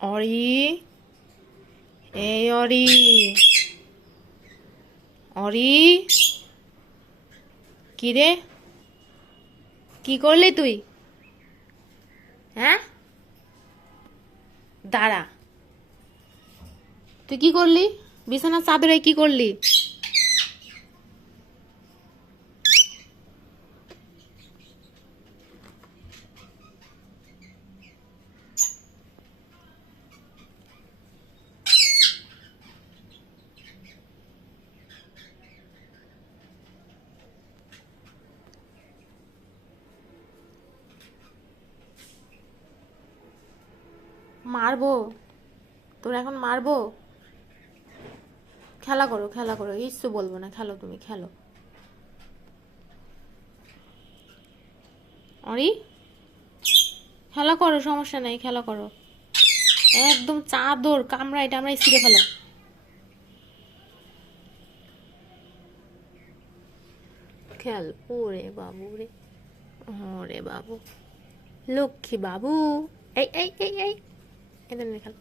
অরি, এই অরি অরি কি রে কি করলি তুই? হ্যাঁ? দাঁড়া। তুই কি করলি? বিছানার চাদরে কি করলি? মারবো। তোর এখন মারবো? খেলা করো খেলা করো। কিচ্ছু বলব না, খেলো তুমি, খেলো। অরি, খেলা করো, সমস্যা নাই, খেলা করো। একদম চাদর কামড়াই টামড়াই ছিঁড়ে ফেলো। খেল। ওরে বাবু রে, ওরে বাবু। লক্ষ্মী বাবু, এই এই এই এই। كده الكلب